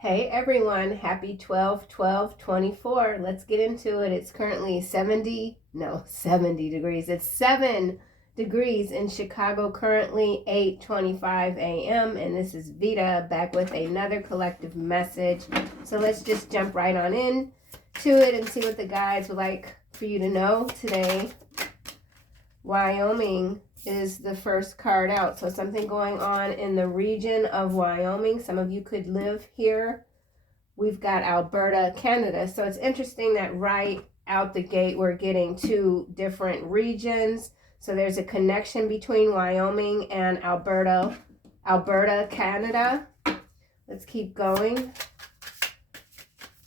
Hey everyone, happy 12/12/24. Let's get into it. It's currently 70 degrees. It's 7 degrees in Chicago, currently 8:25 a.m. And this is Veda back with another collective message. So let's just jump right on in to it and see what the guides would like for you to know today. Wyoming is the first card out. So something going on in the region of Wyoming. Some of you could live here. We've got Alberta, Canada. So it's interesting that right out the gate, we're getting two different regions. So there's a connection between Wyoming and Alberta, Canada. Let's keep going.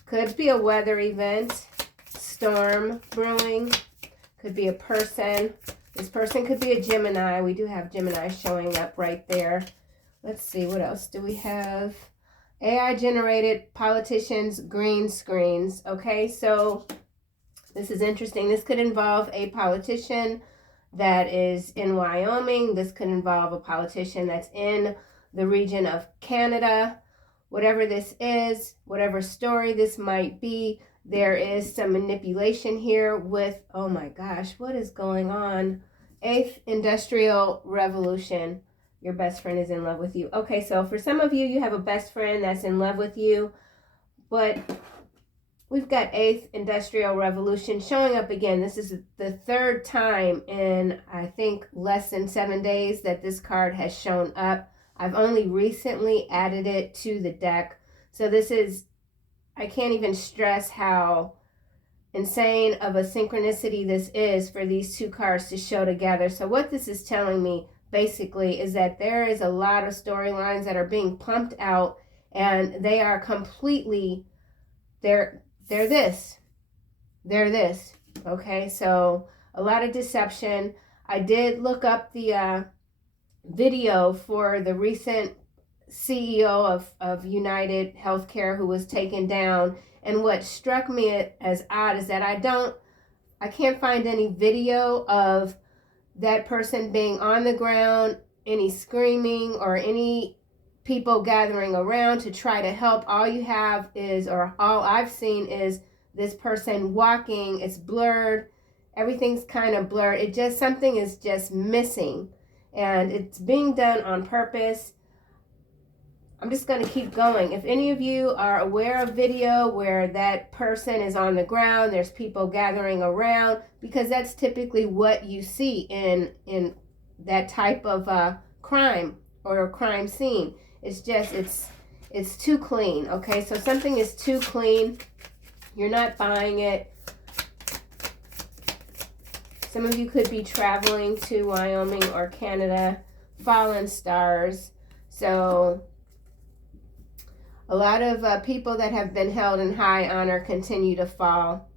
Could be a weather event, storm brewing, could be a person. This person could be a Gemini. We do have Gemini showing up right there. Let's see, what else do we have? AI generated politicians, green screens. Okay, so this is interesting. This could involve a politician that is in Wyoming. This could involve a politician that's in the region of Canada. Whatever this is, whatever story this might be, there is some manipulation here with, oh my gosh, what is going on? 8th Industrial Revolution. Your best friend is in love with you. Okay, so for some of you, you have a best friend that's in love with you, but we've got 8th Industrial Revolution showing up again. This is the third time in, I think, less than 7 days that this card has shown up. I've only recently added it to the deck. So this is, I can't even stress how insane of a synchronicity this is for these two cards to show together. So what this is telling me basically is that there is a lot of storylines that are being pumped out, and they are completely, they're this. Okay, so a lot of deception. I did look up the video for the recent CEO of United Healthcare who was taken down, and what struck me as odd is that I can't find any video of that person being on the ground, any screaming or any people gathering around to try to help. All you have is, or all I've seen is this person walking. It's blurred. Everything's kind of blurred. It just, something is just missing, and it's being done on purpose. I'm just going to keep going. If any of you are aware of video where that person is on the ground, there's people gathering around, because that's typically what you see in that type of crime or a crime scene. It's just, it's too clean. Okay, so something is too clean. You're not buying it. Some of you could be traveling to Wyoming or Canada. Fallen stars. So a lot of people that have been held in high honor continue to fall.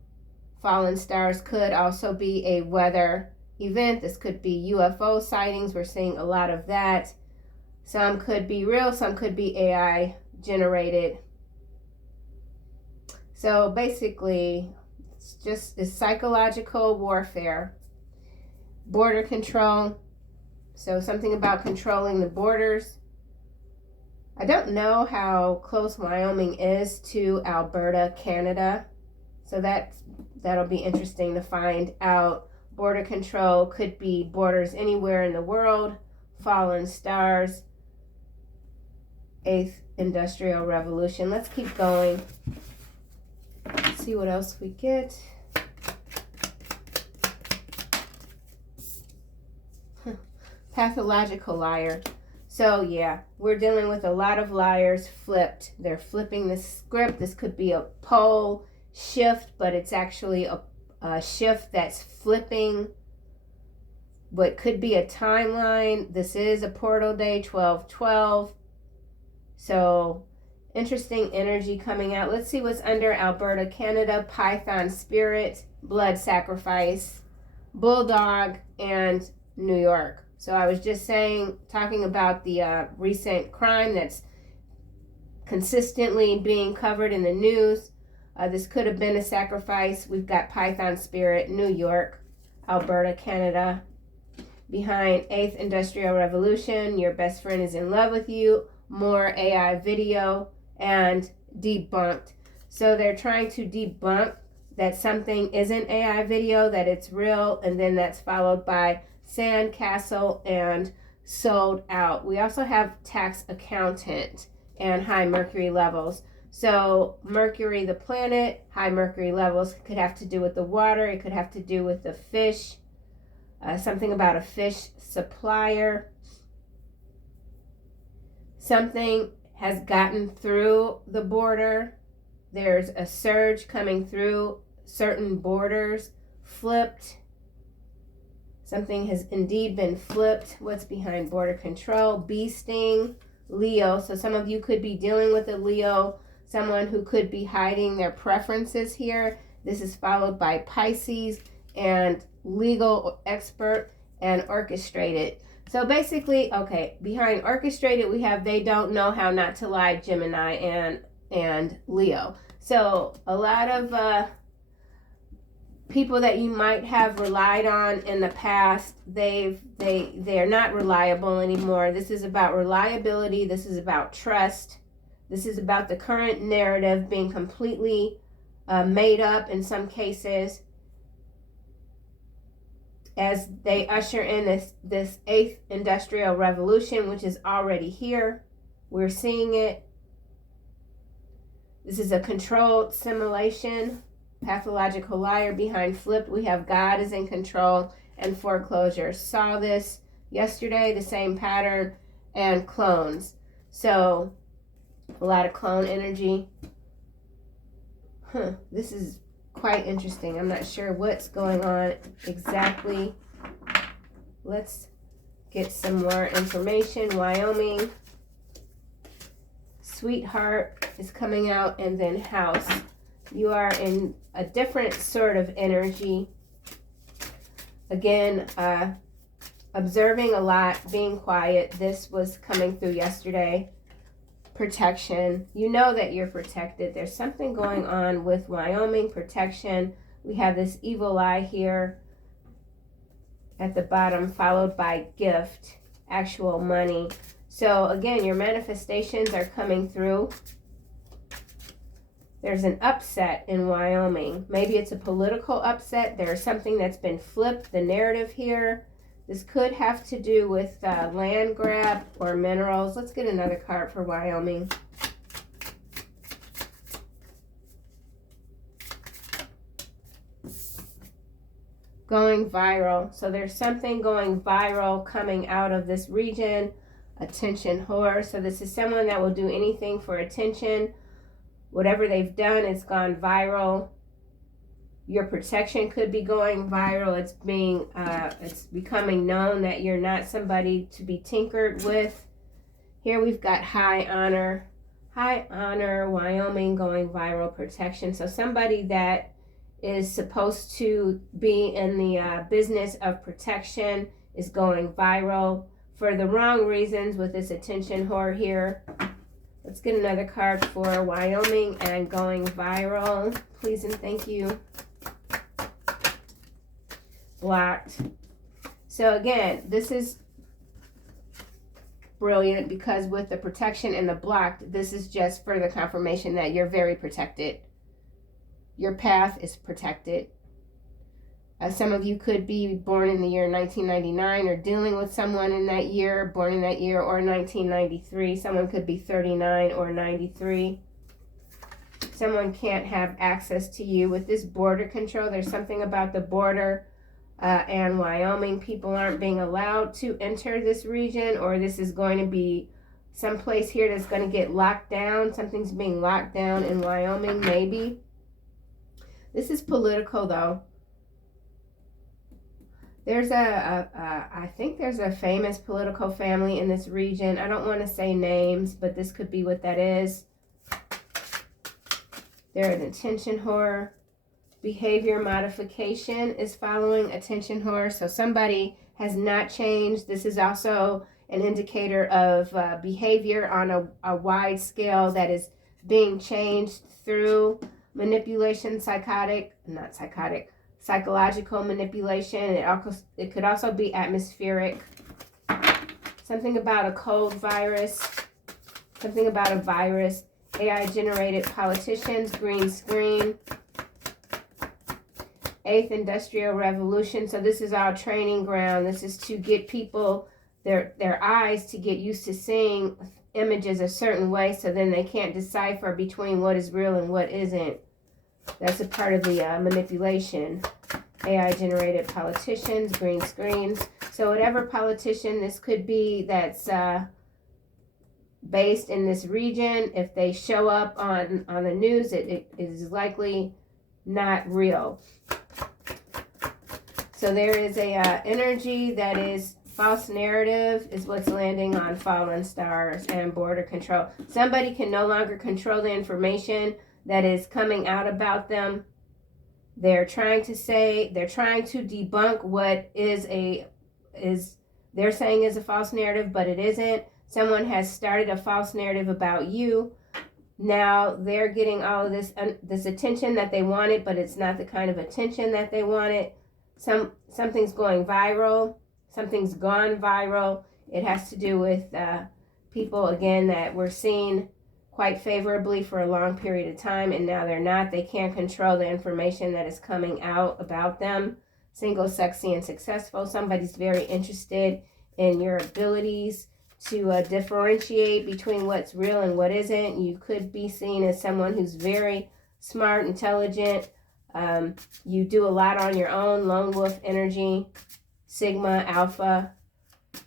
Fallen stars could also be a weather event. This could be UFO sightings. We're seeing a lot of that. Some could be real, some could be AI generated. So basically, it's psychological warfare. Border control. So something about controlling the borders. I don't know how close Wyoming is to Alberta, Canada. So that'll be interesting to find out. Border control could be borders anywhere in the world. Fallen stars. 8th Industrial Revolution. Let's keep going. Let's see what else we get. Pathological liar. So yeah, we're dealing with a lot of liars flipped. They're flipping the script. This could be a pole shift, but it's actually a shift that's flipping what could be a timeline. This is a portal day, 12/12. So interesting energy coming out. Let's see what's under Alberta, Canada. Python spirit, blood sacrifice, bulldog, and New York. So I was just talking about the recent crime that's consistently being covered in the news. This could have been a sacrifice. We've got Python spirit, New York, Alberta, Canada. Behind 8th Industrial Revolution, your best friend is in love with you. More AI video and debunked. So they're trying to debunk that something isn't AI video, that it's real, and then that's followed by sandcastle and sold out. We also have tax accountant and high mercury levels. So Mercury, the planet, high mercury levels could have to do with the water. It could have to do with the fish, something about a fish supplier. Something has gotten through the border. There's a surge coming through certain borders, flipped. Something has indeed been flipped. What's behind border control? Bee sting, Leo. So some of you could be dealing with a Leo, someone who could be hiding their preferences here. This is followed by Pisces and legal expert and orchestrated. So basically, okay, behind orchestrated we have they don't know how not to lie, Gemini and Leo. So a lot of people that you might have relied on in the past, they're not reliable anymore. This is about reliability. This is about trust. This is about the current narrative being completely made up in some cases, as they usher in this 8th industrial revolution, which is already here. We're seeing it. This is a controlled simulation. Pathological liar behind flipped. We have God is in control and foreclosure. Saw this yesterday, the same pattern, and clones. So a lot of clone energy. This is quite interesting. I'm not sure what's going on exactly. Let's get some more information. Wyoming. Sweetheart is coming out, and then house. You are in a different sort of energy. Again, observing a lot, being quiet. This was coming through yesterday. Protection. You know that you're protected. There's something going on with Wyoming. Protection. We have this evil eye here at the bottom, followed by gift, actual money. So again, your manifestations are coming through. There's an upset in Wyoming. Maybe it's a political upset. There's something that's been flipped, the narrative here. This could have to do with land grab or minerals. Let's get another card for Wyoming. Going viral. So there's something going viral coming out of this region. Attention whore. So this is someone that will do anything for attention. Whatever they've done, it's gone viral. Your protection could be going viral. It's becoming known that you're not somebody to be tinkered with. Here we've got high honor. High honor, Wyoming going viral, protection. So somebody that is supposed to be in the business of protection is going viral for the wrong reasons with this attention whore here. Let's get another card for Wyoming and going viral. Please and thank you. Blocked. So again, this is brilliant because with the protection and the blocked, this is just further confirmation that you're very protected. Your path is protected. Some of you could be born in the year 1999 or dealing with someone in that year, born in that year, or 1993. Someone could be 39 or 93. Someone can't have access to you. With this border control, there's something about the border and Wyoming. People aren't being allowed to enter this region, or this is going to be someplace here that's going to get locked down. Something's being locked down in Wyoming, maybe. This is political, though. There's I think there's a famous political family in this region. I don't want to say names, but this could be what that is. They're an attention whore. Behavior modification is following attention whore. So somebody has not changed. This is also an indicator of behavior on a wide scale that is being changed through manipulation, psychological manipulation. It could also be atmospheric. Something about a cold virus. Something about a virus. AI generated politicians, green screen. 8th Industrial Revolution. So this is our training ground. This is to get people, their eyes to get used to seeing images a certain way, so then they can't decipher between what is real and what isn't. That's a part of the manipulation. AI generated politicians, green screens. So whatever politician this could be that's based in this region, if they show up on the news, it is likely not real. So there is a energy that is false narrative is what's landing on fallen stars and border control. Somebody can no longer control the information that is coming out about them. They're trying to debunk what they're saying is a false narrative, but it isn't. Someone has started a false narrative about you. Now they're getting all of this attention that they wanted, but it's not the kind of attention that they wanted. Something's going viral. Something's gone viral. It has to do with people, again, that were seen quite favorably for a long period of time, and now they're not. They can't control the information that is coming out about them. Single, sexy, and successful. Somebody's very interested in your abilities to differentiate between what's real and what isn't. You could be seen as someone who's very smart, intelligent. You do a lot on your own. Lone wolf energy. Sigma, alpha,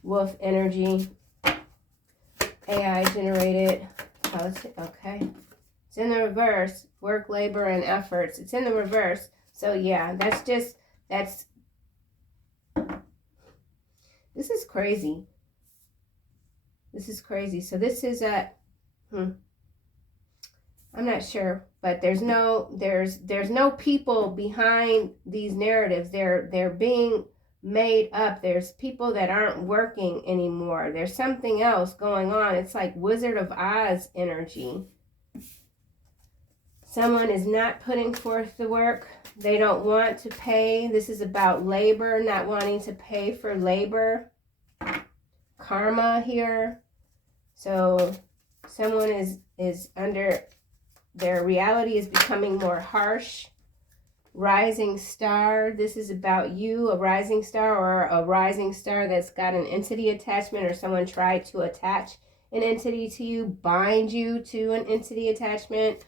wolf energy. AI generated. Okay. It's in the reverse. Work, labor, and efforts. It's in the reverse. So yeah, this is crazy. This is crazy. So this is I'm not sure, but there's no people behind these narratives. They're being made up. There's people that aren't working anymore. There's something else going on. It's like Wizard of Oz energy. Someone is not putting forth the work. They don't want to pay. This is about labor, not wanting to pay for labor. Karma here. So someone is under, their reality is becoming more harsh. Rising star, this is about you, a rising star, or a rising star that's got an entity attachment, or someone tried to attach an entity to you, bind you to an entity attachment.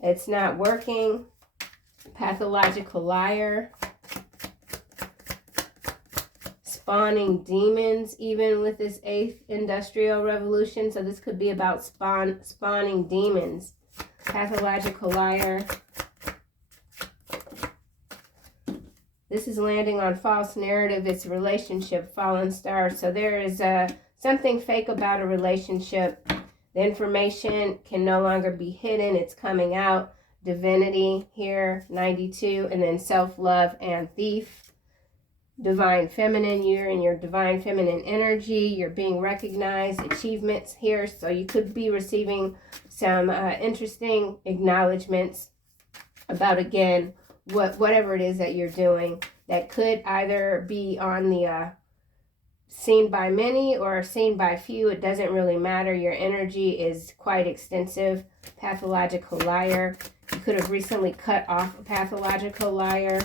It's not working. Pathological liar. Spawning demons, even with this 8th Industrial Revolution. So this could be about spawning demons. Pathological liar. This is landing on false narrative. It's a relationship, fallen star. So there is something fake about a relationship. The information can no longer be hidden. It's coming out. Divinity here, 92. And then self-love and thief. Divine feminine, you're in your divine feminine energy. You're being recognized. Achievements here. So you could be receiving some interesting acknowledgments about, again, whatever it is that you're doing, that could either be on the seen by many or seen by few. It doesn't really matter. Your energy is quite extensive. Pathological liar. You could have recently cut off a pathological liar.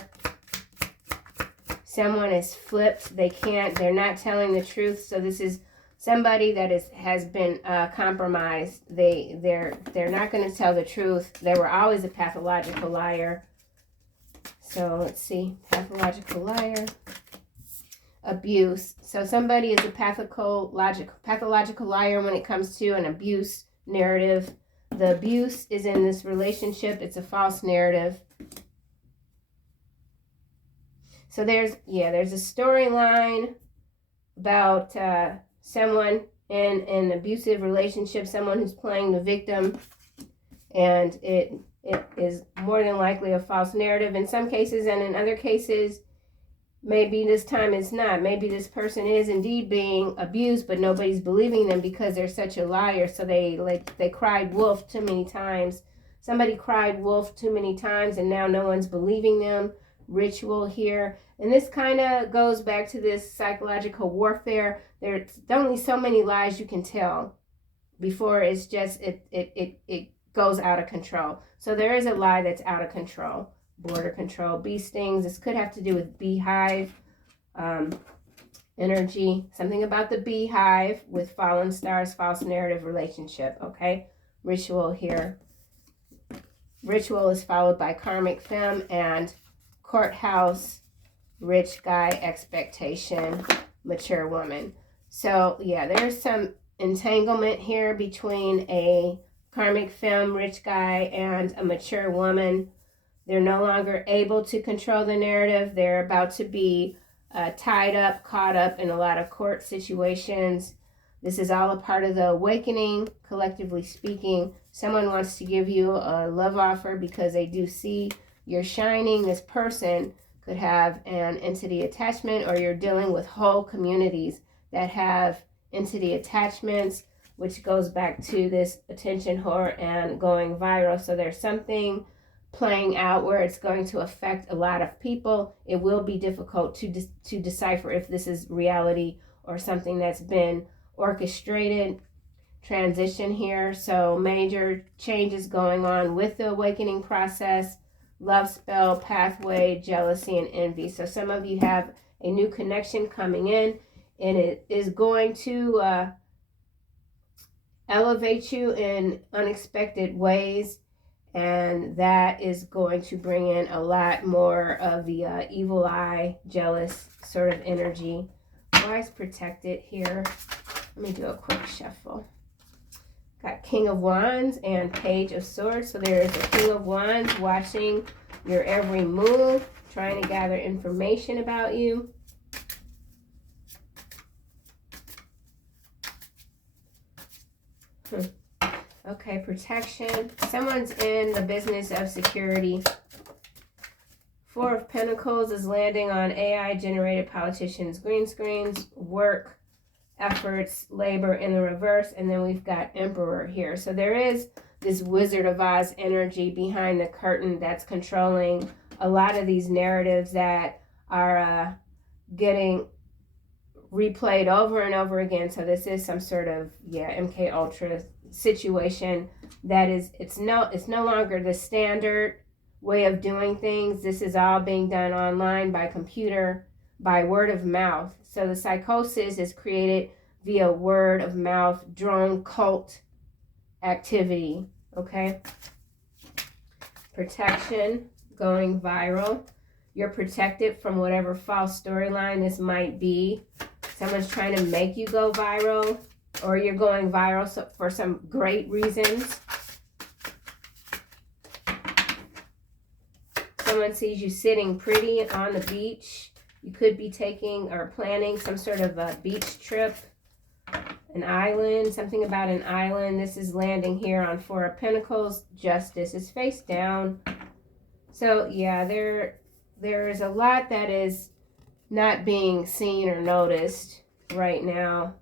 Someone is flipped. They're not telling the truth. So this is somebody that has been compromised. They're not going to tell the truth. They were always a pathological liar. So let's see, pathological liar, abuse. So somebody is a pathological liar when it comes to an abuse narrative. The abuse is in this relationship. It's a false narrative. So there's a storyline about someone in an abusive relationship, someone who's playing the victim, and it is more than likely a false narrative in some cases, and in other cases, maybe this time it's not. Maybe this person is indeed being abused, but nobody's believing them because they're such a liar. So they cried wolf too many times. Somebody cried wolf too many times, and now no one's believing them. Ritual here. And this kind of goes back to this psychological warfare. There's only so many lies you can tell before it's just it goes out of control. So there is a lie that's out of control. Border control, bee stings. This could have to do with beehive energy. Something about the beehive with fallen stars, false narrative relationship, okay? Ritual here. Ritual is followed by karmic femme and courthouse, rich guy, expectation, mature woman. So yeah, there's some entanglement here between a karmic femme, rich guy, and a mature woman. They're no longer able to control the narrative. They're about to be tied up, caught up in a lot of court situations. This is all a part of the awakening, collectively speaking. Someone wants to give you a love offer because they do see you're shining. This person could have an entity attachment, or you're dealing with whole communities that have entity attachments, which goes back to this attention whore and going viral. So there's something playing out where it's going to affect a lot of people. It will be difficult to decipher if this is reality or something that's been orchestrated. Transition here, so major changes going on with the awakening process. Love spell, pathway, jealousy, and envy. So some of you have a new connection coming in, and it is going to elevate you in unexpected ways, and that is going to bring in a lot more of the evil eye, jealous sort of energy. Why is protected here? Let me do a quick shuffle. Got King of Wands and Page of Swords. So there is a King of Wands watching your every move, trying to gather information about you. Okay, protection. Someone's in the business of security. Four of Pentacles is landing on AI-generated politicians, green screens, work, efforts, labor in the reverse, and then we've got Emperor here. So there is this Wizard of Oz energy behind the curtain that's controlling a lot of these narratives that are getting replayed over and over again. So this is some sort of MK Ultra situation that is it's no longer the standard way of doing things. This is all being done online, by computer, by word of mouth. So the psychosis is created via word of mouth, drone cult activity, okay? Protection, going viral. You're protected from whatever false storyline this might be. Someone's trying to make you go viral, or you're going viral for some great reasons. Someone sees you sitting pretty on the beach. You could be taking or planning some sort of a beach trip, an island, something about an island. This is landing here on Four of Pentacles. Justice is face down. So yeah, there is a lot that is not being seen or noticed right now.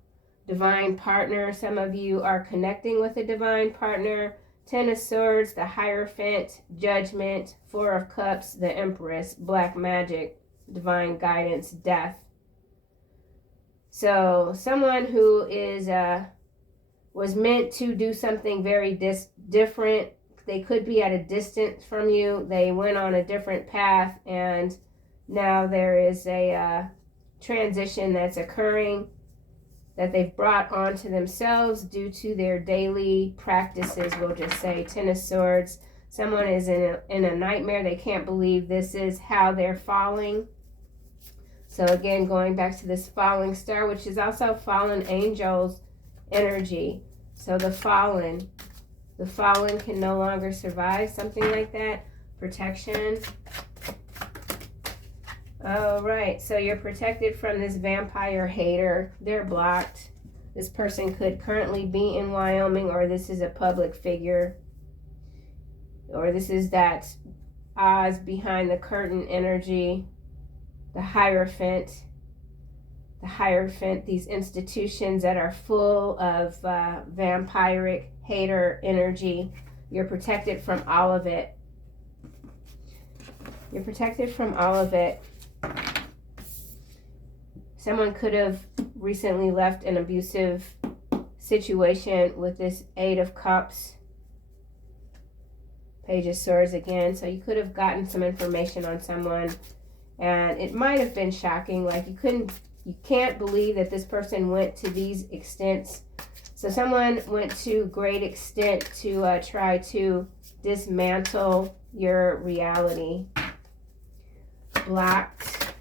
Divine partner. Some of you are connecting with a divine partner. Ten of Swords, the Hierophant, Judgment, Four of Cups, the Empress, Black Magic, divine guidance, death. So someone who is was meant to do something very different. They could be at a distance from you. They went on a different path, and now there is a transition that's occurring that they've brought onto themselves due to their daily practices, we'll just say. Ten of Swords. Someone is in a nightmare. They can't believe this is how they're falling. So again, going back to this falling star, which is also fallen angels energy. So the fallen can no longer survive, something like that. Protection. All right, so you're protected from this vampire hater. They're blocked. This person could currently be in Wyoming, or this is a public figure, or this is that Oz behind the curtain energy. The Hierophant, these institutions that are full of vampiric hater energy. You're protected from all of it. You're protected from all of it. Someone could have recently left an abusive situation with this Eight of Cups. Page of Swords again. So you could have gotten some information on someone, and it might have been shocking. Like you can't believe that this person went to these extents. So someone went to great extent to try to dismantle your reality. Blocked.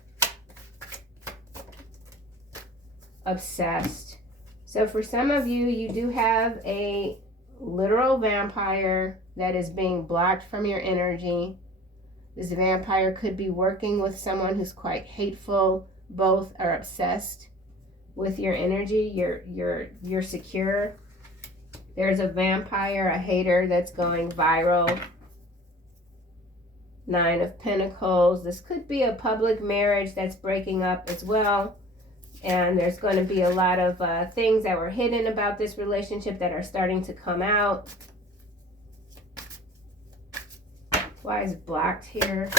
Obsessed. So for some of you, you do have a literal vampire that is being blocked from your energy. This vampire could be working with someone who's quite hateful. Both are obsessed with your energy. You're secure. There's a vampire, a hater that's going viral. 9 of Pentacles. This could be a public marriage that's breaking up as well. And there's going to be a lot of things that were hidden about this relationship that are starting to come out. Why is blocked here?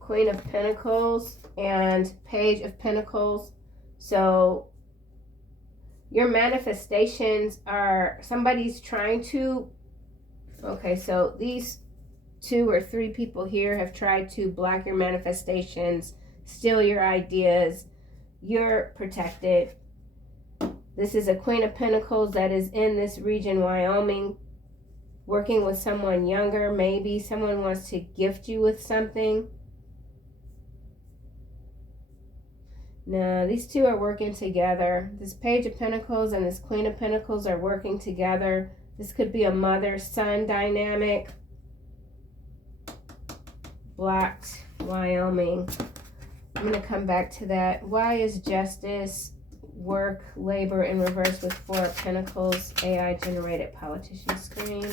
Queen of Pentacles and Page of Pentacles. So your manifestations are, somebody's trying to, okay, so these 2 or 3 people here have tried to block your manifestations, steal your ideas. You're protected. This is a Queen of Pentacles that is in this region, Wyoming, working with someone younger. Maybe someone wants to gift you with something. No, these 2 are working together. This Page of Pentacles and this Queen of Pentacles are working together. This could be a mother-son dynamic. Blocked, Wyoming. I'm going to come back to that. Why is justice, work, labor in reverse with 4 of Pentacles? AI-generated politician screen.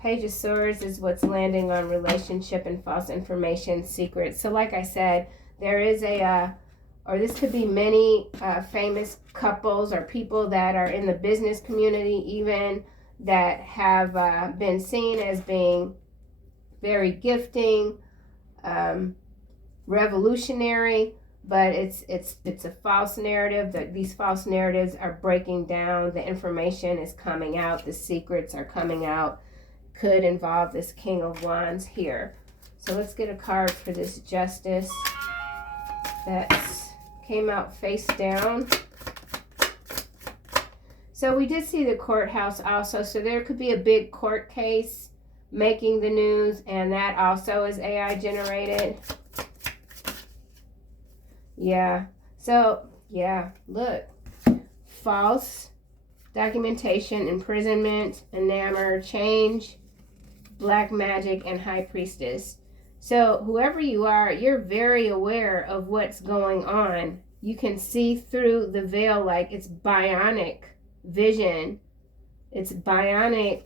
Page of Swords is what's landing on relationship and false information, secrets. So like I said, there is or this could be many famous couples or people that are in the business community even that have been seen as being very gifting, revolutionary, but it's a false narrative. That these false narratives are breaking down. The information is coming out. The secrets are coming out. Could involve this King of Wands here. So let's get a card for this Justice that came out face down. So we did see the courthouse also. So there could be a big court case making the news, and that also is AI generated. Yeah. So, yeah, look. False documentation, imprisonment, enamored, change, black magic, and high priestess. So whoever you are, you're very aware of what's going on. You can see through the veil like it's bionic vision. It's bionic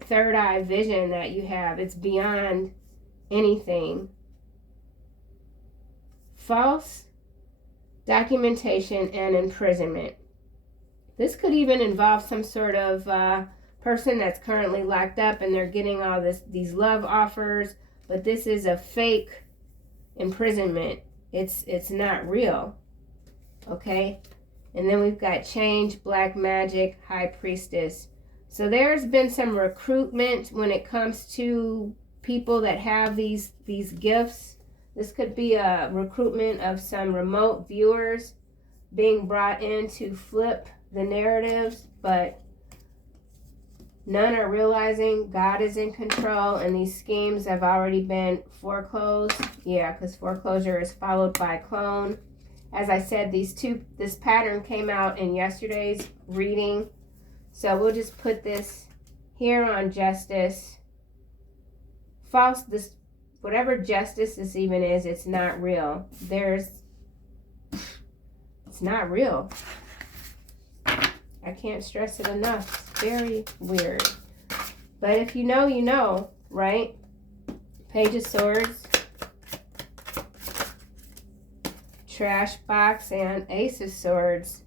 third eye vision that you have. It's beyond anything. False documentation and imprisonment. This could even involve some sort of person that's currently locked up and they're getting all these love offers, but this is a fake imprisonment. It's not real. Okay? And then we've got change, black magic, high priestess. So there's been some recruitment when it comes to people that have these gifts. This could be a recruitment of some remote viewers being brought in to flip the narratives, but none are realizing God is in control and these schemes have already been foreclosed. Yeah, because foreclosure is followed by clone. As I said, this pattern came out in yesterday's reading. So we'll just put this here on justice. False, whatever justice this even is, it's not real. It's not real. I can't stress it enough. It's very weird. But if you know, you know, right? Page of Swords, trash box, and Ace of Swords.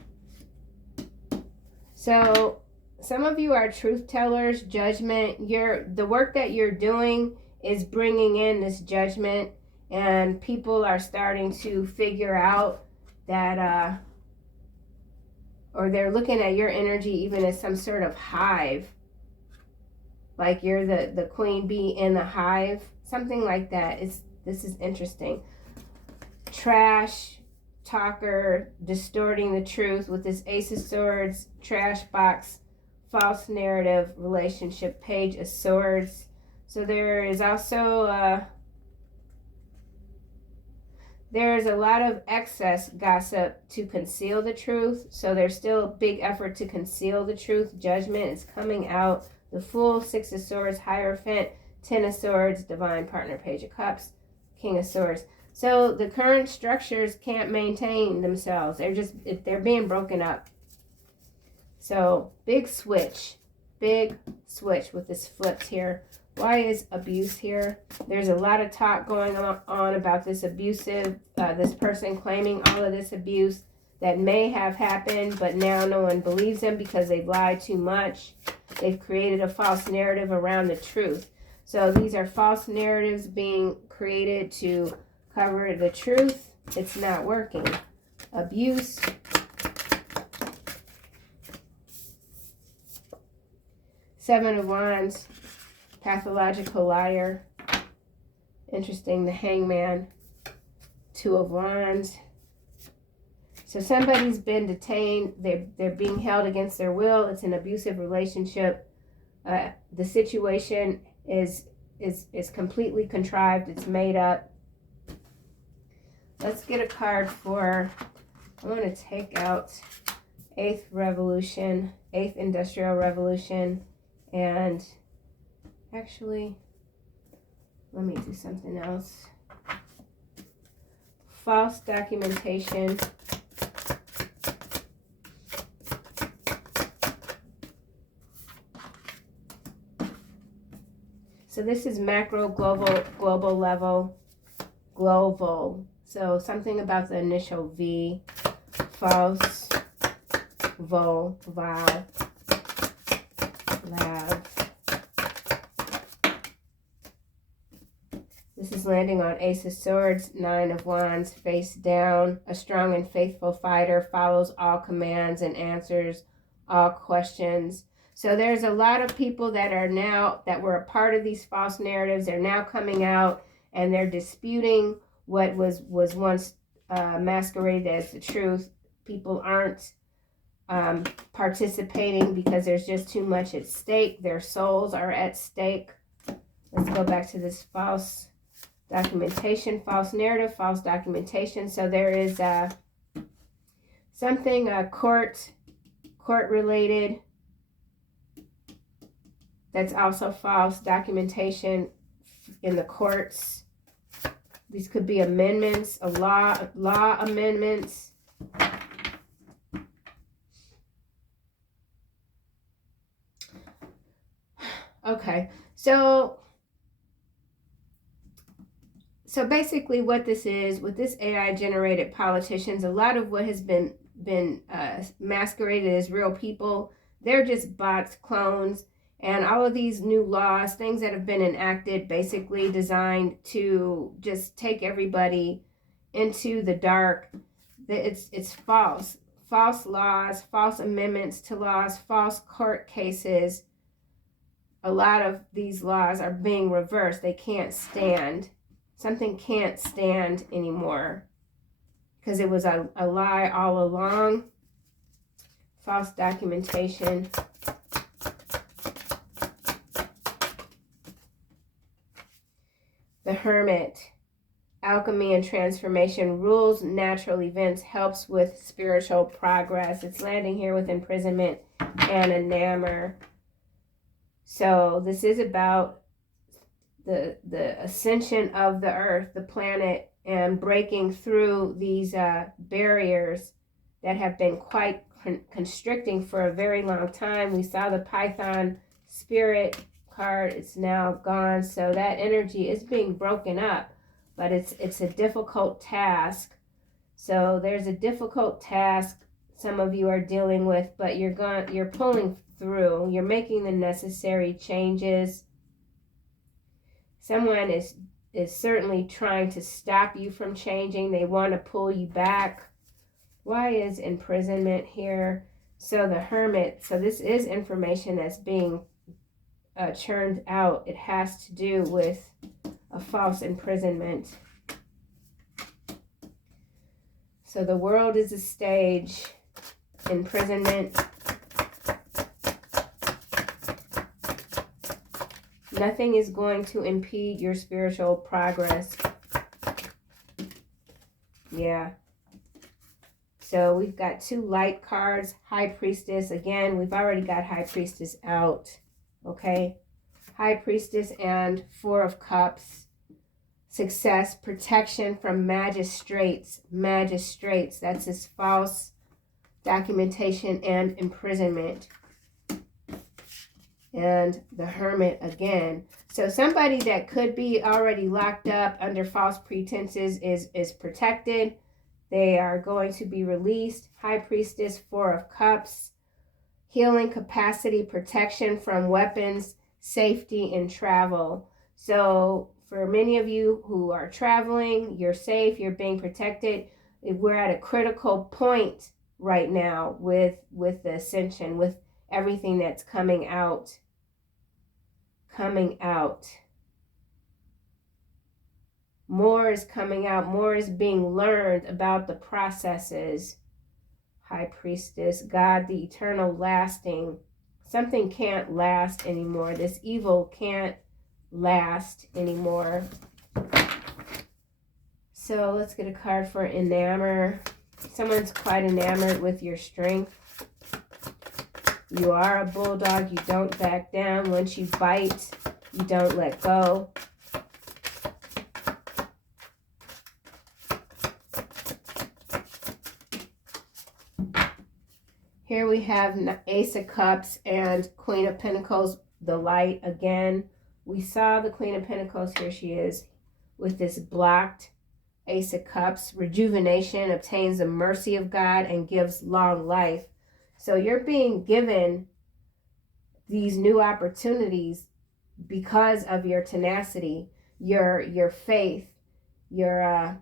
So some of you are truth tellers, judgment. The work that you're doing is bringing in this judgment, and people are starting to figure out that or they're looking at your energy even as some sort of hive, like you're the queen bee in the hive, something like that. This is interesting. Trash talker, distorting the truth with this Ace of Swords, trash box, false narrative, relationship, Page of Swords. So there is also there's a lot of excess gossip to conceal the truth. So there's still a big effort to conceal the truth. Judgment is coming out. The Fool, Six of Swords, Hierophant, Ten of Swords, Divine Partner, Page of Cups, King of Swords. So the current structures can't maintain themselves. They're being broken up. So big switch with this flipped here. Why is abuse here? There's a lot of talk going on about this abusive, this person claiming all of this abuse that may have happened, but now no one believes them because they've lied too much. They've created a false narrative around the truth. So these are false narratives being created to cover the truth. It's not working. Abuse. Seven of Wands. Pathological liar. Interesting. The Hangman. Two of Wands. So somebody's been detained. They're being held against their will. It's an abusive relationship. The situation is completely contrived. It's made up. Let's get a card for, I want to take out 8th Revolution, 8th Industrial Revolution, and actually, let me do something else. False documentation. So this is macro, global level, global. So something about the initial V, false, vol, lab. This is landing on Ace of Swords, Nine of Wands, face down. A strong and faithful fighter follows all commands and answers all questions. So there's a lot of people that were a part of these false narratives. They're now coming out and they're disputing what was once masqueraded as the truth. People aren't participating because there's just too much at stake. Their souls are at stake. Let's go back to this false documentation, false narrative, false documentation. So there is something court related. That's also false documentation in the courts. These could be amendments, law amendments. Okay, so basically what this is, with this AI generated politicians, a lot of what has been masqueraded as real people, they're just bots, clones. And all of these new laws, things that have been enacted, basically designed to just take everybody into the dark. It's false. False laws, false amendments to laws, false court cases. A lot of these laws are being reversed. They can't stand. Something can't stand anymore because it was a lie all along. False documentation. The Hermit, alchemy and transformation, rules natural events, helps with spiritual progress. It's landing here with imprisonment and enamor. So this is about the ascension of the earth, the planet, and breaking through these barriers that have been quite constricting for a very long time. We saw the Python spirit card. It's now gone, so that energy is being broken up, but it's a difficult task. So there's a difficult task some of you are dealing with, but you're pulling through. You're making the necessary changes. Someone is certainly trying to stop you from changing. They want to pull you back, Why is imprisonment here? So the Hermit, so this is information that's being churned out. It has to do with a false imprisonment. So the world is a stage. Imprisonment. Nothing is going to impede your spiritual progress. Yeah. So we've got 2 light cards. High Priestess. Again, we've already got High Priestess out. Okay. High Priestess and 4 of Cups. Success. Protection from magistrates. Magistrates. That's this false documentation and imprisonment. And the Hermit again. So somebody that could be already locked up under false pretenses is protected. They are going to be released. High Priestess, 4 of Cups. Healing capacity, protection from weapons, safety, and travel. So for many of you who are traveling, you're safe, you're being protected. We're at a critical point right now with the ascension, with everything that's coming out. More is coming out. More is being learned about the processes. High Priestess, God, the eternal lasting. Something can't last anymore. This evil can't last anymore. So let's get a card for enamor. Someone's quite enamored with your strength. You are a bulldog. You don't back down. Once you bite, you don't let go. Here we have Ace of Cups and Queen of Pentacles, the light again. We saw the Queen of Pentacles. Here she is with this blocked Ace of Cups. Rejuvenation, obtains the mercy of God and gives long life. So you're being given these new opportunities because of your tenacity, your faith, your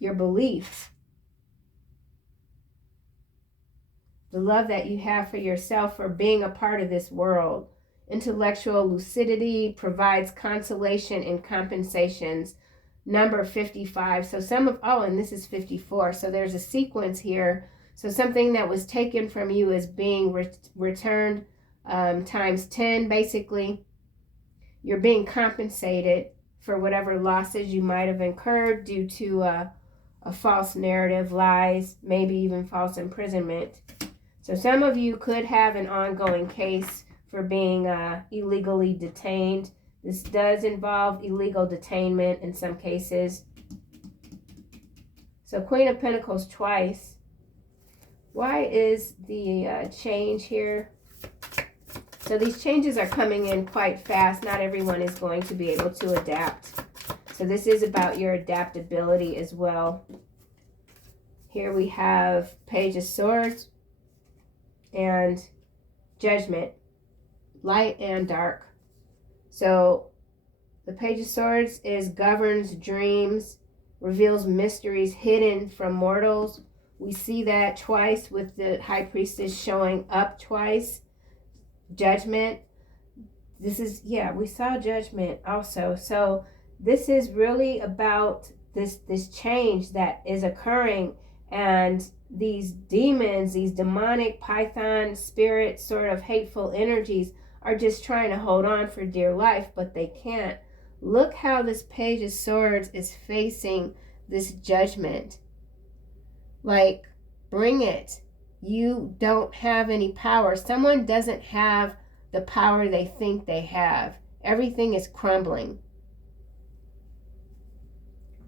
belief, the love that you have for yourself, for being a part of this world. Intellectual lucidity provides consolation and compensations. Number 55. So some of, oh, and this is 54. So there's a sequence here. So something that was taken from you is being returned times 10, basically. You're being compensated for whatever losses you might have incurred due to a false narrative, lies, maybe even false imprisonment. So some of you could have an ongoing case for being illegally detained. This does involve illegal detainment in some cases. So Queen of Pentacles twice. Why is the change here? So these changes are coming in quite fast. Not everyone is going to be able to adapt. So this is about your adaptability as well. Here we have Page of Swords and Judgment, light and dark. So the Page of Swords governs dreams, reveals mysteries hidden from mortals. We see that twice with the High Priestess showing up twice. Judgment. This is, yeah, we saw Judgment also. So this is really about this change that is occurring, and these demons, these demonic python spirit sort of hateful energies are just trying to hold on for dear life, but they can't. Look how this Page of Swords is facing this judgment. Like, bring it. You don't have any power. Someone doesn't have the power they think they have. Everything is crumbling.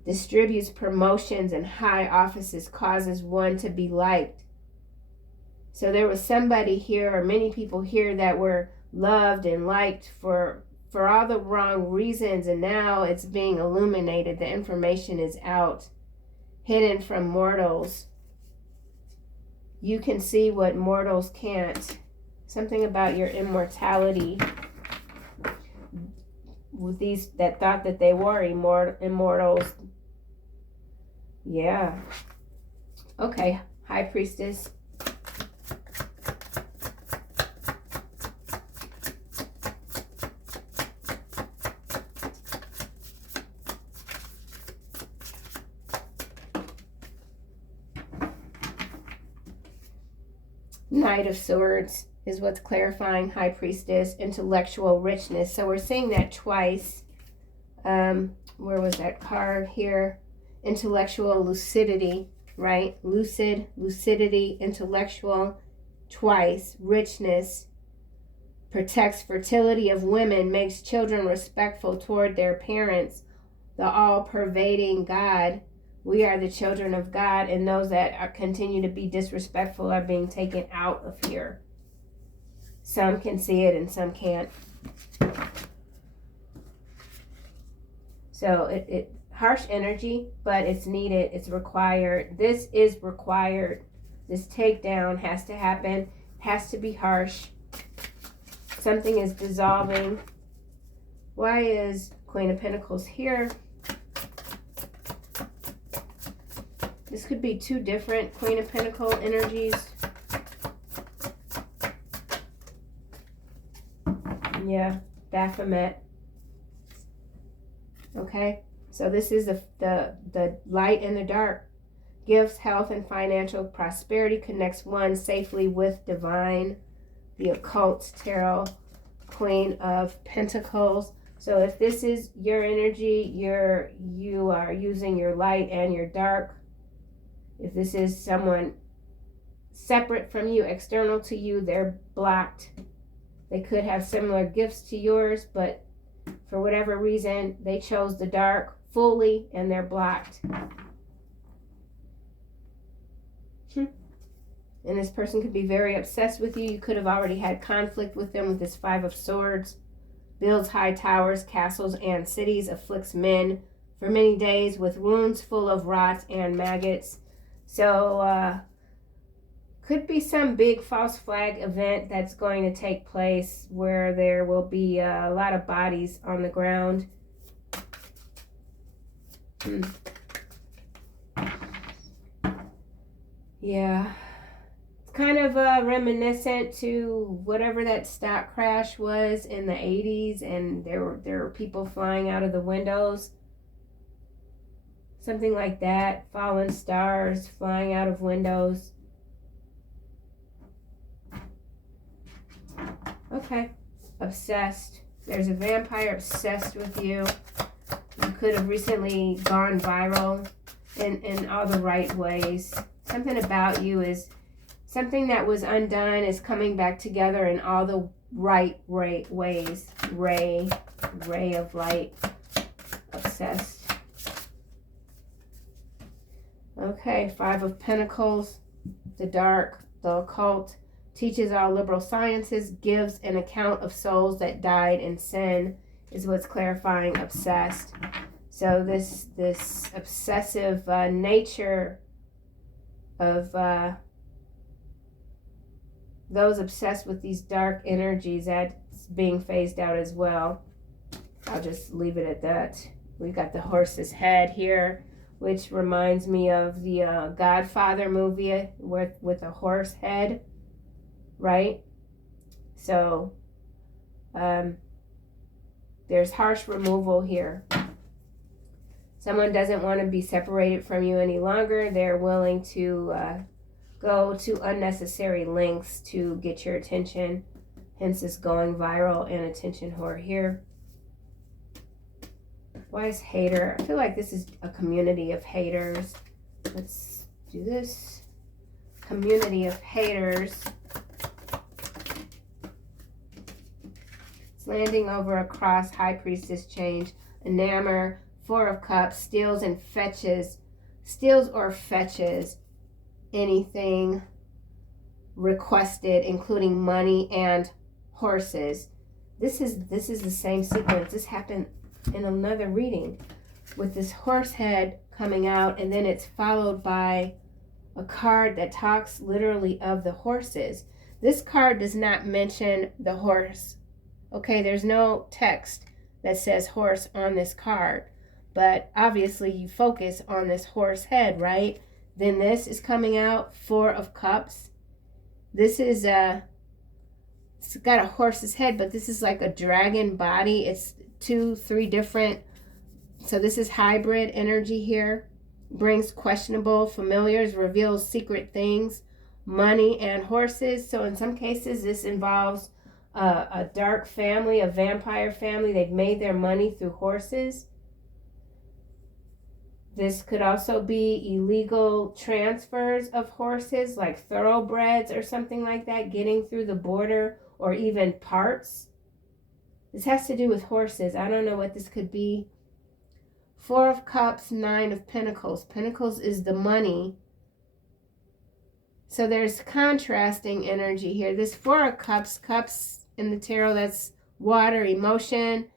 Distributes promotions and high offices, causes one to be liked. So there was somebody here, or many people here, that were loved and liked for all the wrong reasons, and now it's being illuminated. The information is out, hidden from mortals. You can see what mortals can't. Something about your immortality. With these that thought that they were immortals. Yeah. Okay, High Priestess. Knight of Swords is what's clarifying High Priestess, intellectual richness. So we're seeing that twice. Where was that card here? Intellectual lucidity, right? Lucidity, intellectual, twice. Richness, protects fertility of women, makes children respectful toward their parents. The all-pervading God. We are the children of God, and those that continue to be disrespectful are being taken out of here. Some can see it and some can't. So it harsh energy, but it's needed. It's required. This is required. This takedown has to happen. Has to be harsh. Something is dissolving. Why is Queen of Pentacles here? This could be two different Queen of Pentacle energies. Yeah, Baphomet. Okay, so this is the light and the dark. Gifts, health, and financial prosperity, connects one safely with divine. The occult tarot, Queen of Pentacles. So if this is your energy, you are using your light and your dark. If this is someone separate from you, external to you, they're blocked. They could have similar gifts to yours, but for whatever reason, they chose the dark fully and they're blocked. And this person could be very obsessed with you. You could have already had conflict with them with this Five of Swords. Builds high towers, castles, and cities. Afflicts men for many days with wounds full of rots and maggots. So, could be some big false flag event that's going to take place where there will be a lot of bodies on the ground. Yeah. It's kind of reminiscent to whatever that stock crash was in the 80s, and there were people flying out of the windows. Something like that. Fallen stars flying out of windows. Okay. Obsessed. There's a vampire obsessed with you. You could have recently gone viral in all the right ways. Something about you is something that was undone is coming back together in all the right ways. Ray of light. Obsessed. Okay, Five of Pentacles, the dark, the occult, teaches all liberal sciences, gives an account of souls that died in sin, is what's clarifying obsessed. So this obsessive nature of those obsessed with these dark energies, that's being phased out as well. I'll just leave it at that. We've got the horse's head here, which reminds me of the Godfather movie with a horse head, right? So there's harsh removal here. Someone doesn't want to be separated from you any longer. They're willing to go to unnecessary lengths to get your attention. Hence this going viral and attention whore here. Why is hater? I feel like this is a community of haters. Let's do this. Community of haters. It's landing over a cross. High Priestess change. Enamor. Four of Cups. Steals and fetches. Steals or fetches anything requested, including money and horses. This is the same sequence. This happened in another reading with this horse head coming out, and then it's followed by a card that talks literally of the horses. This card does not mention the horse. Okay, there's no text that says horse on this card, but obviously you focus on this horse head, right? Then this is coming out, Four of Cups. This is it's got a horse's head, but this is like a dragon body. It's 2, 3 different. So this is hybrid energy here. Brings questionable familiars, reveals secret things, money, and horses. So in some cases, this involves a dark family, a vampire family. They've made their money through horses. This could also be illegal transfers of horses, like thoroughbreds or something like that, getting through the border, or even parts. This has to do with horses. I don't know what this could be. Four of Cups, Nine of Pentacles. Pentacles is the money. So there's contrasting energy here. This Four of Cups, cups in the tarot, that's water, emotion.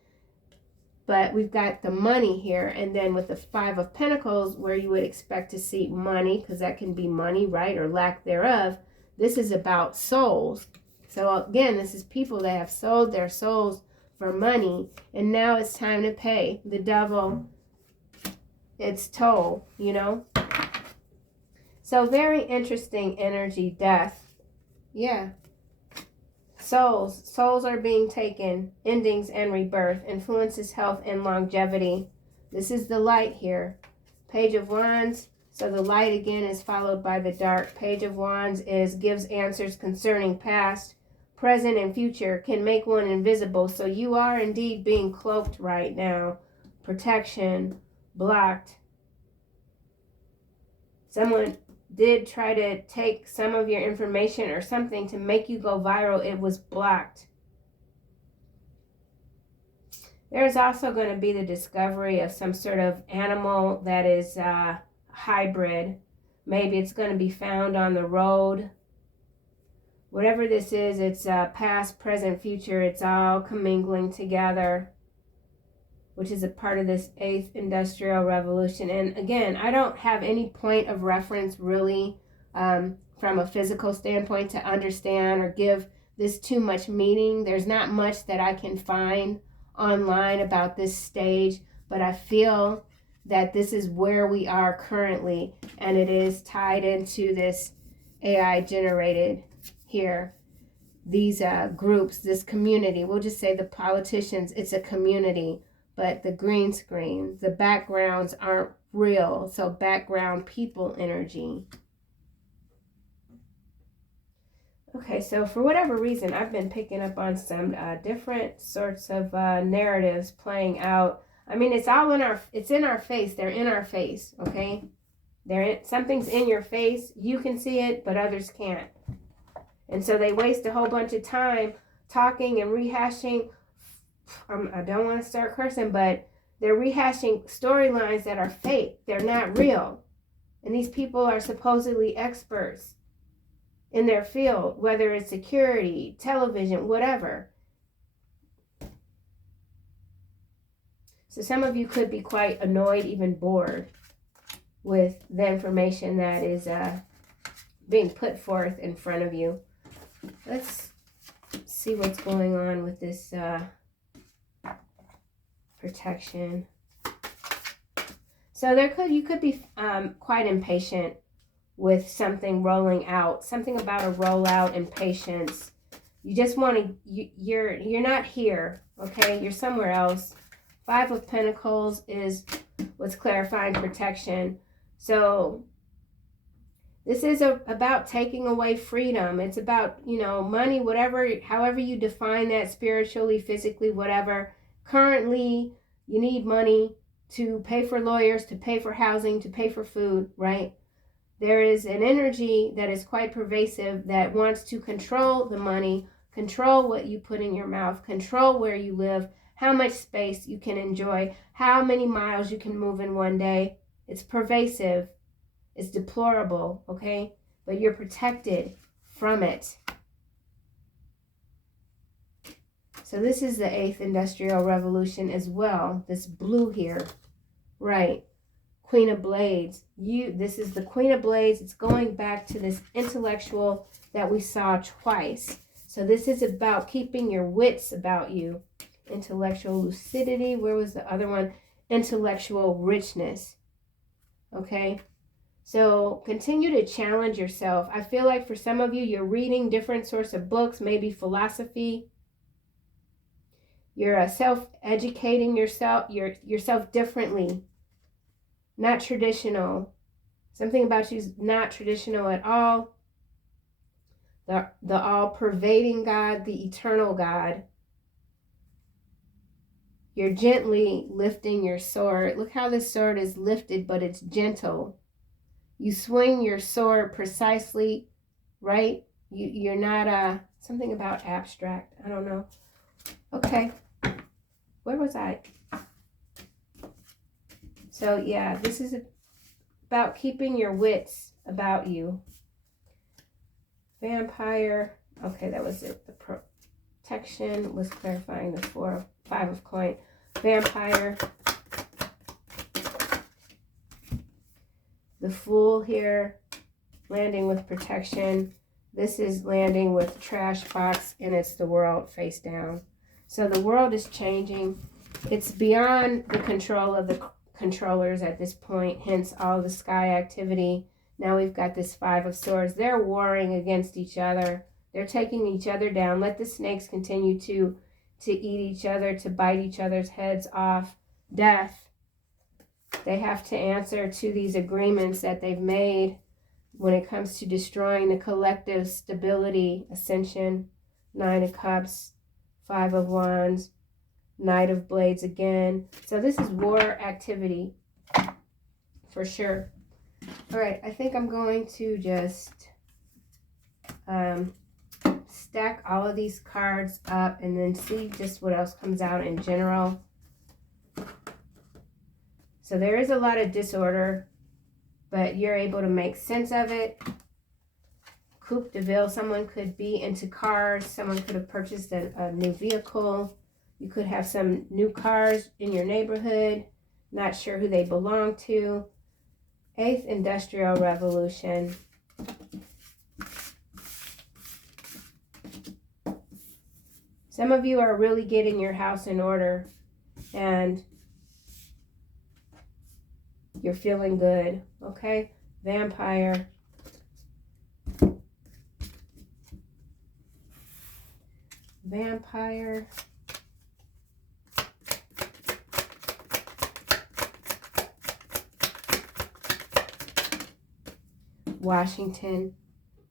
But we've got the money here. And then with the Five of Pentacles, where you would expect to see money, because that can be money, right, or lack thereof. This is about souls. So again, this is people that have sold their souls for money. And now it's time to pay. The devil, it's toll, you know. So very interesting energy, death. Yeah. Souls are being taken, endings and rebirth, influences health and longevity. This is the light here. Page of Wands. So the light again is followed by the dark. Page of Wands gives answers concerning past, present, and future, can make one invisible. So you are indeed being cloaked right now. Protection, blocked. Someone did try to take some of your information or something to make you go viral. It was blocked. There's also going to be the discovery of some sort of animal that is hybrid. Maybe it's going to be found on the road. Whatever this is, it's past, present, future. It's all commingling together, which is a part of this 8th Industrial Revolution. And again, I don't have any point of reference really from a physical standpoint to understand or give this too much meaning. There's not much that I can find online about this stage, but I feel that this is where we are currently, and it is tied into this AI generated here. These groups, this community, we'll just say the politicians, it's a community. But the green screen, the backgrounds aren't real. So background people energy. Okay, so for whatever reason, I've been picking up on some different sorts of narratives playing out. I mean, it's in our face. They're in our face, okay? Something's in your face. You can see it, but others can't. And so they waste a whole bunch of time talking and rehashing. I don't want to start cursing, but they're rehashing storylines that are fake. They're not real. And these people are supposedly experts in their field, whether it's security, television, whatever. So some of you could be quite annoyed, even bored with the information that is being put forth in front of you. Let's see what's going on with this protection. So you could be quite impatient with something rolling out, something about a rollout, impatience. You just want to, you're not here, okay? You're somewhere else. Five of Pentacles is what's clarifying protection. So this is about taking away freedom. It's about, money, whatever, however you define that, spiritually, physically, whatever. Currently, you need money to pay for lawyers, to pay for housing, to pay for food, right? There is an energy that is quite pervasive that wants to control the money, control what you put in your mouth, control where you live, how much space you can enjoy, how many miles you can move in one day. It's pervasive. It's deplorable, okay? But you're protected from it. So this is the 8th Industrial Revolution as well. This blue here, right? Queen of Blades. This is the Queen of Blades. It's going back to this intellectual that we saw twice. So this is about keeping your wits about you. Intellectual lucidity. Where was the other one? Intellectual richness. Okay? So continue to challenge yourself. I feel like for some of you, you're reading different sorts of books, maybe philosophy. You're self-educating yourself differently, not traditional. Something about you is not traditional at all. The all-pervading God, the eternal God. You're gently lifting your sword. Look how this sword is lifted, but it's gentle. You swing your sword precisely, right? You're not something about abstract. I don't know. Okay. Where was I? So yeah, this is about keeping your wits about you. Vampire. Okay, that was it. The protection was clarifying the 5 of coin. Vampire. The Fool here, landing with protection. This is landing with trash box, and it's the world face down. So the world is changing. It's beyond the control of the controllers at this point, hence all the sky activity. Now we've got this 5 of Swords. They're warring against each other. They're taking each other down. Let the snakes continue to eat each other, to bite each other's heads off. Death. They have to answer to these agreements that they've made when it comes to destroying the collective stability. Ascension. 9 of Cups. 5 of Wands. Knight of Blades again. So this is war activity for sure. All right, I think I'm going to just stack all of these cards up and then see just what else comes out in general. So there is a lot of disorder, but you're able to make sense of it. Coupe de Ville, someone could be into cars. Someone could have purchased a new vehicle. You could have some new cars in your neighborhood. Not sure who they belong to. 8th Industrial Revolution. Some of you are really getting your house in order and you're feeling good, okay? Vampire. Vampire. Washington.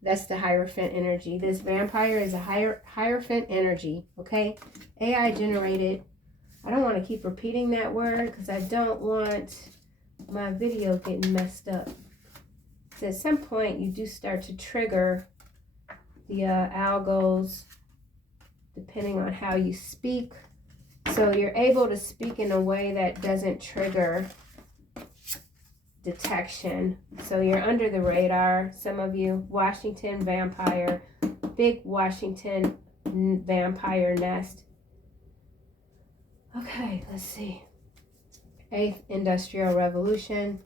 That's the Hierophant energy. This vampire is a Hierophant energy, okay? AI generated. I don't want to keep repeating that word because I don't want my video getting messed up. So at some point, you do start to trigger the algos depending on how you speak. So you're able to speak in a way that doesn't trigger detection. So you're under the radar. Some of you, Washington vampire, big Washington vampire nest. Okay, let's see. 8th Industrial Revolution.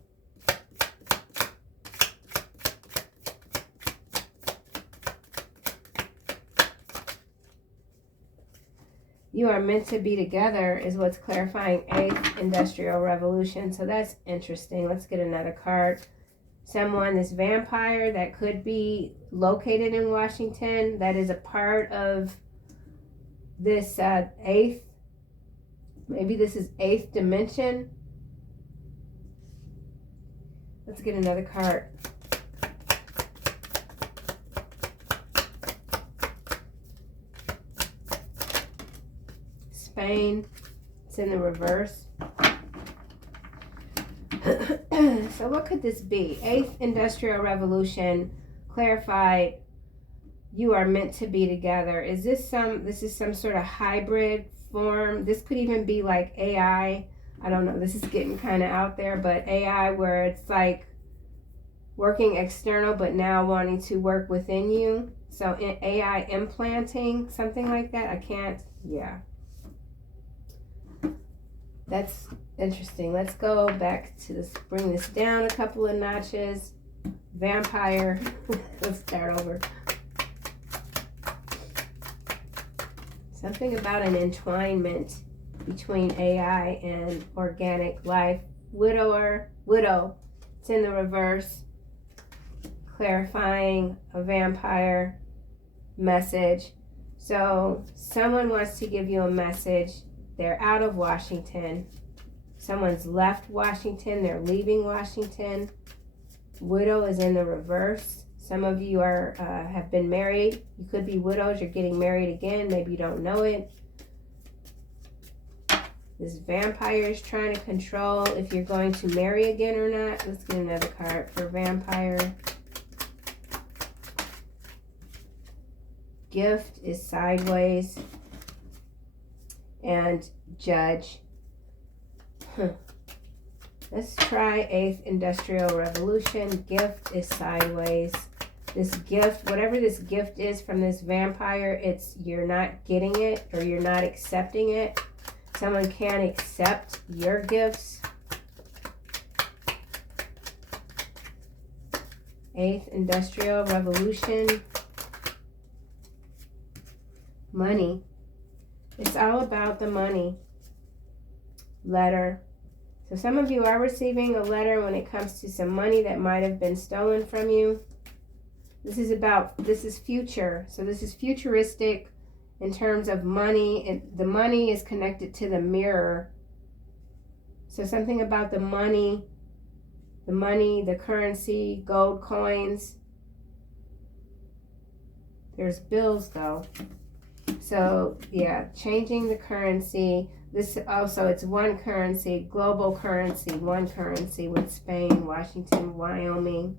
You are meant to be together is what's clarifying 8th Industrial Revolution. So that's interesting. Let's get another card. Someone, this vampire that could be located in Washington, that is a part of this 8th. Maybe this is 8th dimension. Let's get another card. Spain. It's in the reverse. So what could this be? 8th Industrial Revolution clarified you are meant to be together. Is this some sort of hybrid form? This could even be like AI. I don't know. This is getting kind of out there, but AI where it's like working external but now wanting to work within you. So in AI implanting, something like that. I can't, yeah. That's interesting. Let's go back to this, bring this down a couple of notches. Vampire. Let's start over. Something about an entwinement between AI and organic life. Widow. It's in the reverse. clarifying a vampire message. So someone wants to give you a message. They're out of Washington. Someone's left Washington. They're leaving Washington. Widow is in the reverse. Some of you are have been married. You could be widows. You're getting married again. Maybe you don't know it. This vampire is trying to control if you're going to marry again or not. Let's get another card for vampire. Gift is sideways. And judge. Let's try 8th Industrial Revolution. Gift is sideways. This gift, whatever this gift is from this vampire, it's you're not getting it or you're not accepting it. Someone can't accept your gifts. 8th Industrial Revolution. Money. It's all about the money. Letter. So some of you are receiving a letter when it comes to some money that might have been stolen from you. This is future. So this is futuristic in terms of money. And the money is connected to the mirror. So something about the money, the currency, gold coins. There's bills though. So yeah, changing the currency. This also, it's one currency, global currency, one currency with Spain, Washington, Wyoming.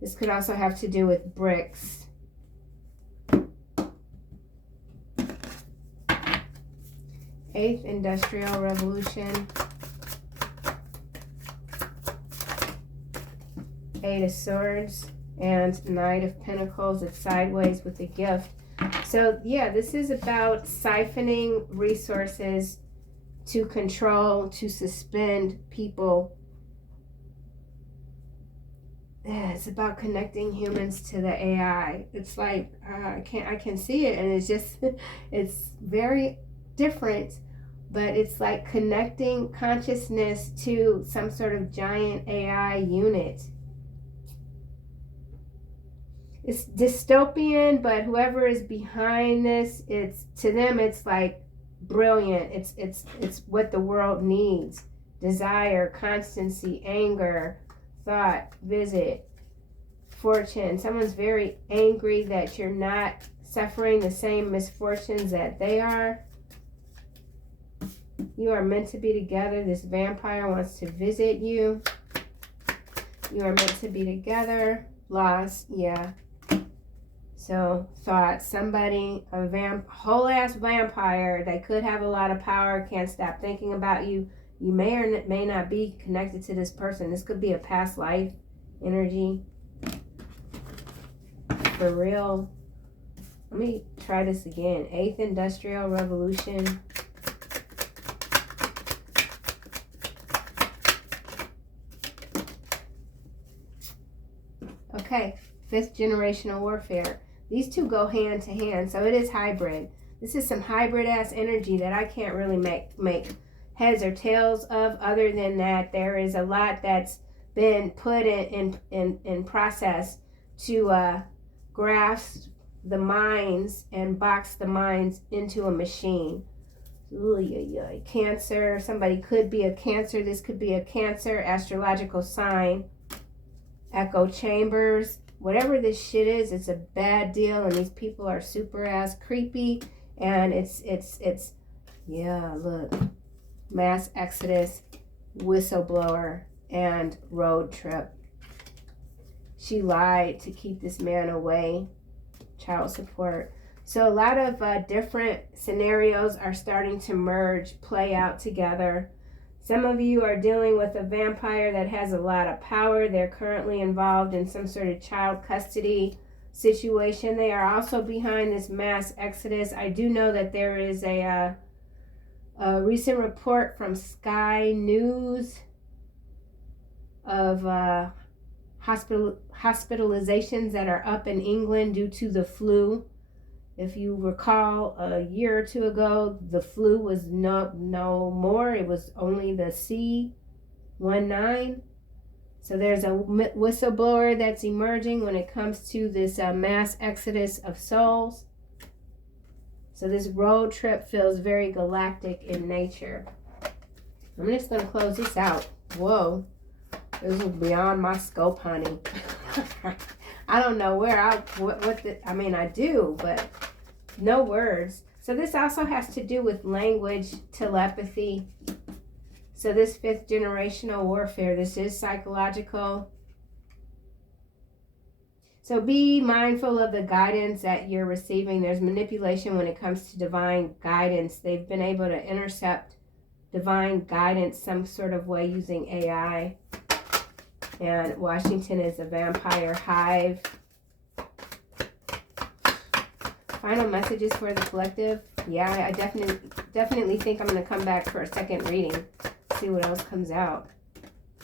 This could also have to do with bricks. Eighth Industrial Revolution. 8 of Swords and Knight of Pentacles. It's sideways with the gift. So yeah, this is about siphoning resources to control, to suspend people. Yeah, it's about connecting humans to the AI. It's like I can see it, and it's just it's very different, but it's like connecting consciousness to some sort of giant AI unit. It's dystopian, but whoever is behind this, it's to them it's like brilliant. It's what the world needs. Desire, constancy, anger, thought, visit, fortune. Someone's very angry that you're not suffering the same misfortunes that they are. You are meant to be together. This vampire wants to visit you. You are meant to be together. Lost, yeah. So thought somebody, whole ass vampire, they could have a lot of power, can't stop thinking about you. You may or may not be connected to this person. This could be a past life energy. For real. Let me try this again. 8th Industrial Revolution. Okay, 5th generational warfare. These two go hand to hand, so it is hybrid. This is some hybrid ass energy that I can't really make heads or tails of. Other than that, there is a lot that's been put in process to grasp the minds and box the minds into a machine. Ooh, Cancer. Somebody could be a Cancer. This could be a Cancer astrological sign. Echo chambers. Whatever this shit is, it's a bad deal, and these people are super ass creepy, and it's yeah, look. Mass exodus, whistleblower, and road trip. She lied to keep this man away. Child support. So a lot of different scenarios are starting to merge, play out together. Some of you are dealing with a vampire that has a lot of power. They're currently involved in some sort of child custody situation. They are also behind this mass exodus. I do know that there is a recent report from Sky News of hospitalizations that are up in England due to the flu. If you recall, a year or two ago, the flu was no more. It was only the C19. So there's a whistleblower that's emerging when it comes to this mass exodus of souls. So this road trip feels very galactic in nature. I'm just going to close this out. Whoa. This was beyond my scope, honey. I don't know where I mean, I do, but no words. So this also has to do with language, telepathy. So this 5th generational warfare, this is psychological. So be mindful of the guidance that you're receiving. There's manipulation when it comes to divine guidance. They've been able to intercept divine guidance some sort of way using AI. And Washington is a vampire hive. Final messages for the collective. Yeah, I definitely think I'm going to come back for a second reading. See what else comes out.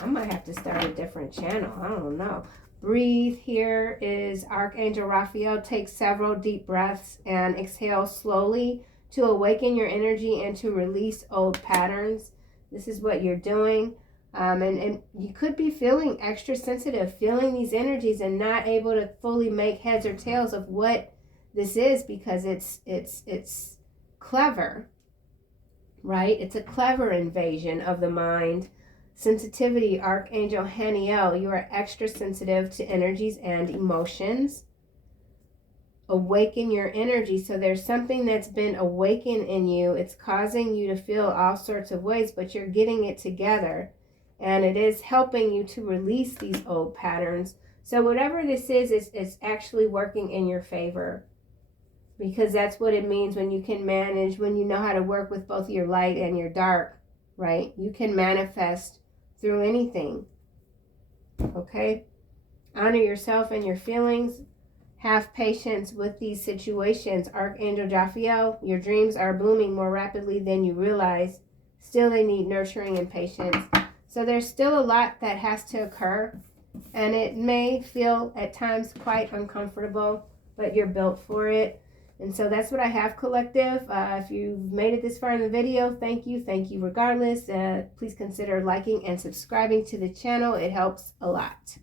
I might have to start a different channel. I don't know. Breathe. Here is Archangel Raphael. Take several deep breaths and exhale slowly to awaken your energy and to release old patterns. This is what you're doing. And you could be feeling extra sensitive, feeling these energies and not able to fully make heads or tails of what this is, because it's clever, right? It's a clever invasion of the mind. Sensitivity, Archangel Haniel, you are extra sensitive to energies and emotions. Awaken your energy. So there's something that's been awakened in you. It's causing you to feel all sorts of ways, but you're getting it together. And it is helping you to release these old patterns. So whatever this is, it's actually working in your favor. Because that's what it means when you can manage, when you know how to work with both your light and your dark, right? You can manifest through anything. Okay? Honor yourself and your feelings. Have patience with these situations. Archangel Raphael, your dreams are blooming more rapidly than you realize. Still, they need nurturing and patience. So there's still a lot that has to occur, and it may feel at times quite uncomfortable, but you're built for it. And so that's what I have, collective. If you've made it this far in the video, thank you regardless. Please consider liking and subscribing to the channel. It helps a lot.